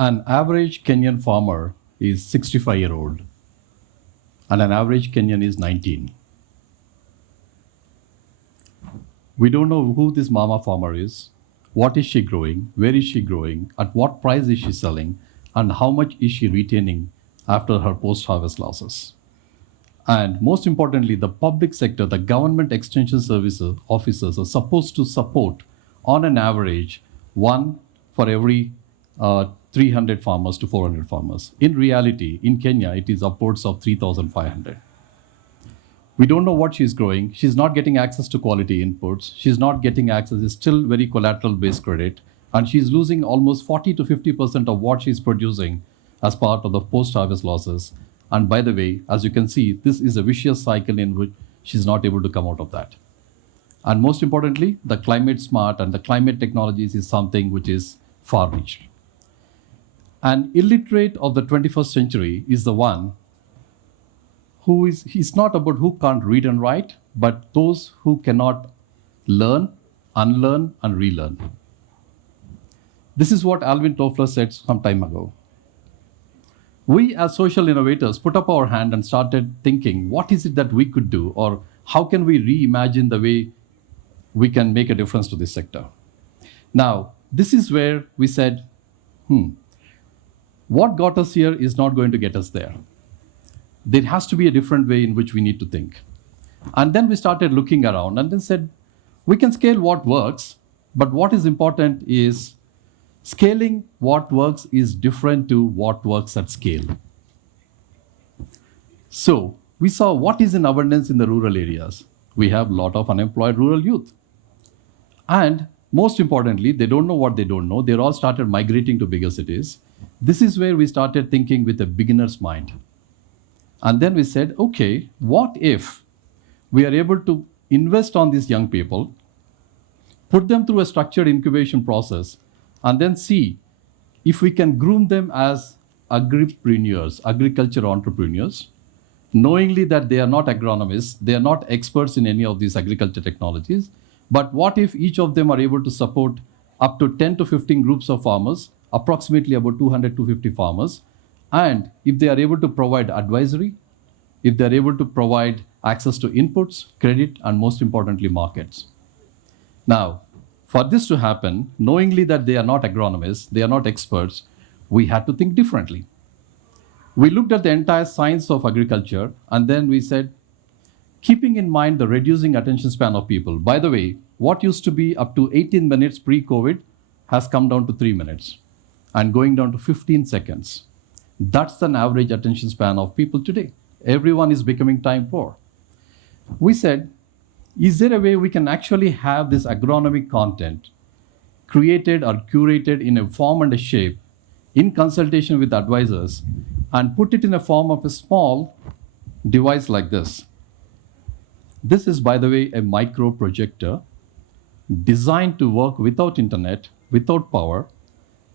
An average Kenyan farmer is 65-year-old, and an average Kenyan is 19. We don't know who this mama farmer is, what is she growing, where is she growing, at what price is she selling, and how much is she retaining after her post-harvest losses. And most importantly, the public sector, the government extension services officers are supposed to support, on an average, one for every 300 farmers to 400 farmers. In reality, in Kenya, it is upwards of 3,500. We don't know what she's growing. She's not getting access to quality inputs. She's not getting access. It's still very collateral-based credit. And she's losing almost 40 to 50% of what she's producing as part of the post-harvest losses. And by the way, as you can see, this is a vicious cycle in which she's not able to come out of that. And most importantly, the climate smart and the climate technologies is something which is far-reached. An illiterate of the 21st century is the one who is not about who can't read and write, but those who cannot learn, unlearn, and relearn. This is what Alvin Toffler said some time ago. We as social innovators put up our hand and started thinking, what is it that we could do, or how can we reimagine the way we can make a difference to this sector? Now, this is where we said, what got us here is not going to get us there. There has to be a different way in which we need to think. And then we started looking around and then said, we can scale what works, but what is important is scaling what works is different to what works at scale. So we saw what is in abundance in the rural areas. We have a lot of unemployed rural youth. And most importantly, they don't know what they don't know. They all started migrating to bigger cities. This is where we started thinking with a beginner's mind. And then we said, okay, what if we are able to invest on these young people, put them through a structured incubation process, and then see if we can groom them as agripreneurs, agriculture entrepreneurs, knowingly that they are not agronomists, they are not experts in any of these agriculture technologies. But what if each of them are able to support up to 10 to 15 groups of farmers, approximately about 200 to 250 farmers, and if they are able to provide advisory, if they are able to provide access to inputs, credit, and most importantly, markets. Now, for this to happen, knowingly that they are not agronomists, they are not experts, we had to think differently. We looked at the entire science of agriculture, and then we said, keeping in mind the reducing attention span of people. By the way, what used to be up to 18 minutes pre-COVID has come down to 3 minutes and going down to 15 seconds. That's an average attention span of people today. Everyone is becoming time poor. We said, is there a way we can actually have this agronomic content created or curated in a form and a shape in consultation with advisors and put it in a form of a small device like this? This is, by the way, a micro projector designed to work without internet, without power,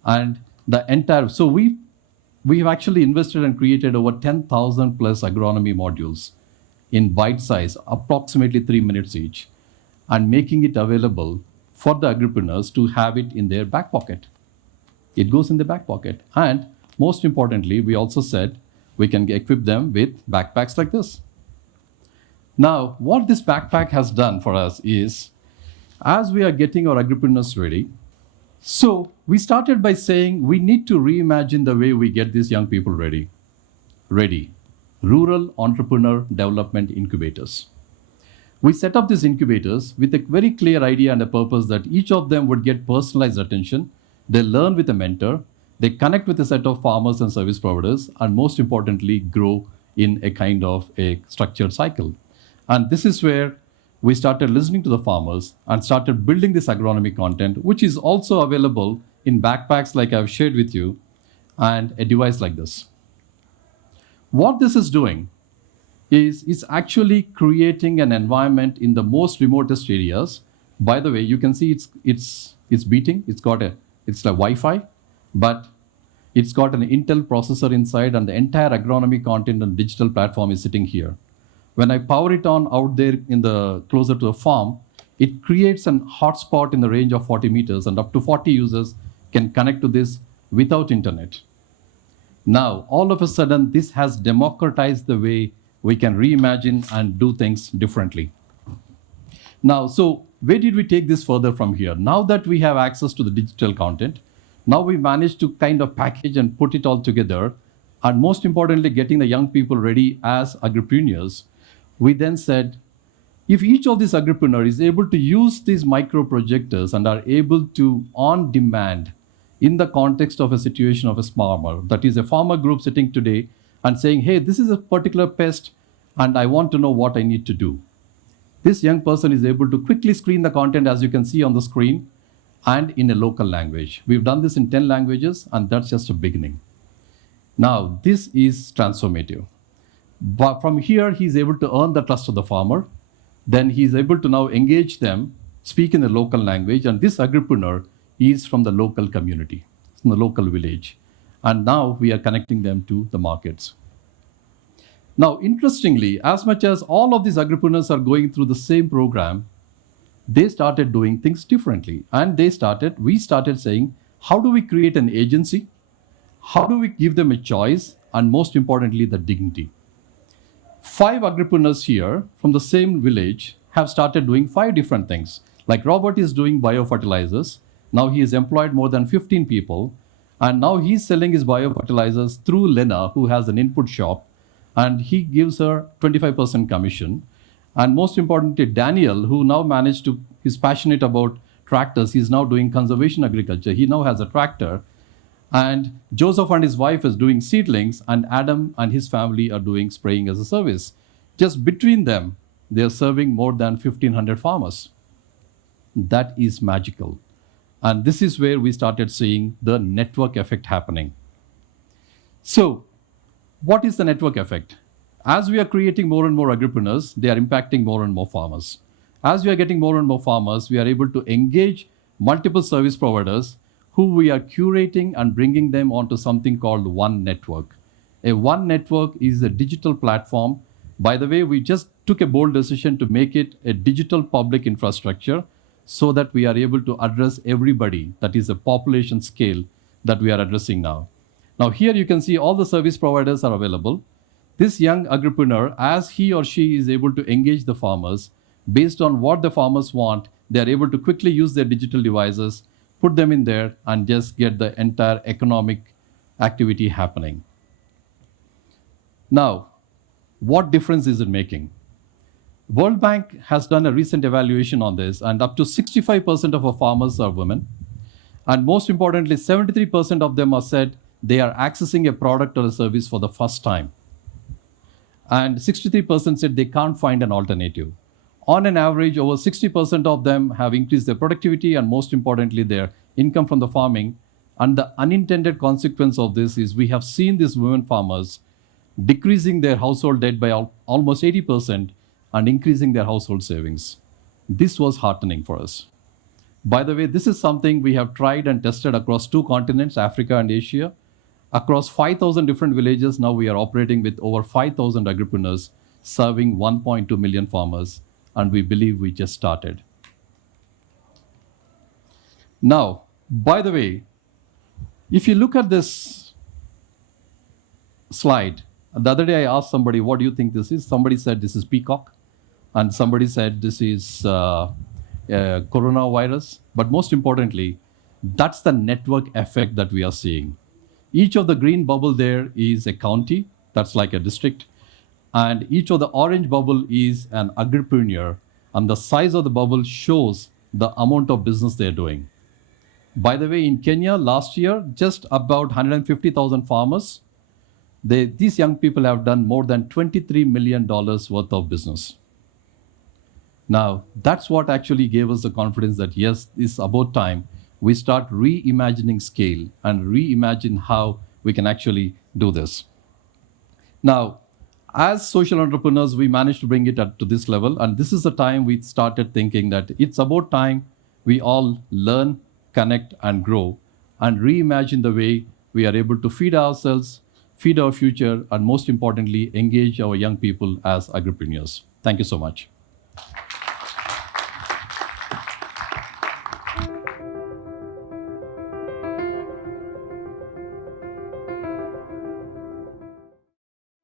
and the entire, so we've actually invested and created over 10,000 plus agronomy modules in bite size, approximately 3 minutes each, and making it available for the agripreneurs to have it in their back pocket. It goes in the back pocket. And most importantly, we also said we can equip them with backpacks like this. Now, what this backpack has done for us is, as we are getting our agripreneurs ready, so we started by saying we need to reimagine the way we get these young people ready. Rural Entrepreneur Development Incubators. We set up these incubators with a very clear idea and a purpose that each of them would get personalized attention. They learn with a mentor, they connect with a set of farmers and service providers, and most importantly, grow in a kind of a structured cycle. And this is where we started listening to the farmers and started building this agronomy content, which is also available in backpacks like I've shared with you, and a device like this. What this is doing is it's actually creating an environment in the most remotest areas. By the way, you can see it's beating. It's like Wi-Fi, but it's got an Intel processor inside, and the entire agronomy content and digital platform is sitting here. When I power it on out there in the closer to the farm, it creates an hotspot in the range of 40 meters, and up to 40 users can connect to this without internet. Now, all of a sudden, this has democratized the way we can reimagine and do things differently. Now, so where did we take this further from here? Now that we have access to the digital content, now we managed to kind of package and put it all together. And most importantly, getting the young people ready as agripreneurs. We then said, if each of these agripreneurs is able to use these micro projectors and are able to, on demand, in the context of a situation of a farmer, that is a farmer group sitting today and saying, hey, this is a particular pest and I want to know what I need to do. This young person is able to quickly screen the content, as you can see on the screen, and in a local language. We've done this in 10 languages, and that's just a beginning. Now, this is transformative. But from here, he's able to earn the trust of the farmer. Then he's able to now engage them, speak in the local language, and this agripreneur is from the local community, from the local village. And now we are connecting them to the markets. Now, interestingly, as much as all of these agripreneurs are going through the same program, they started doing things differently. And we started saying, how do we create an agency? How do we give them a choice? And most importantly, the dignity. 5 agripreneurs here from the same village have started doing 5 different things. Like Robert is doing biofertilizers. Now he has employed more than 15 people. And now he's selling his biofertilizers through Lena, who has an input shop. And he gives her 25% commission. And most importantly, Daniel, who now he's passionate about tractors. He's now doing conservation agriculture. He now has a tractor. And Joseph and his wife is doing seedlings, and Adam and his family are doing spraying as a service. Just between them, they're serving more than 1,500 farmers. That is magical. And this is where we started seeing the network effect happening. So, what is the network effect? As we are creating more and more agripreneurs, they are impacting more and more farmers. As we are getting more and more farmers, we are able to engage multiple service providers who we are curating and bringing them onto something called One Network. A One Network is a digital platform. By the way, we just took a bold decision to make it a digital public infrastructure so that we are able to address everybody. That is a population scale that we are addressing now. Now here you can see all the service providers are available. This young agripreneur, as he or she is able to engage the farmers, based on what the farmers want, they are able to quickly use their digital devices, put them in there, and just get the entire economic activity happening. Now, what difference is it making? World Bank has done a recent evaluation on this, and up to 65% of our farmers are women. And most importantly, 73% of them are said they are accessing a product or a service for the first time. And 63% said they can't find an alternative. On an average, over 60% of them have increased their productivity and most importantly, their income from the farming. And the unintended consequence of this is we have seen these women farmers decreasing their household debt by almost 80% and increasing their household savings. This was heartening for us. By the way, this is something we have tried and tested across 2 continents, Africa and Asia. Across 5,000 different villages, now we are operating with over 5,000 agripreneurs serving 1.2 million farmers, and we believe we just started. Now, by the way, if you look at this slide, the other day I asked somebody, what do you think this is? Somebody said this is peacock, and somebody said this is coronavirus. But most importantly, that's the network effect that we are seeing. Each of the green bubble there is a county, that's like a district. And each of the orange bubble is an agripreneur. And the size of the bubble shows the amount of business they're doing. By the way, in Kenya last year, just about 150,000 farmers, these young people have done more than $23 million worth of business. Now, that's what actually gave us the confidence that yes, it's about time we start reimagining scale and reimagine how we can actually do this. Now, as social entrepreneurs, we managed to bring it up to this level. And this is the time we started thinking that it's about time we all learn, connect, and grow, and reimagine the way we are able to feed ourselves, feed our future, and most importantly, engage our young people as agripreneurs. Thank you so much.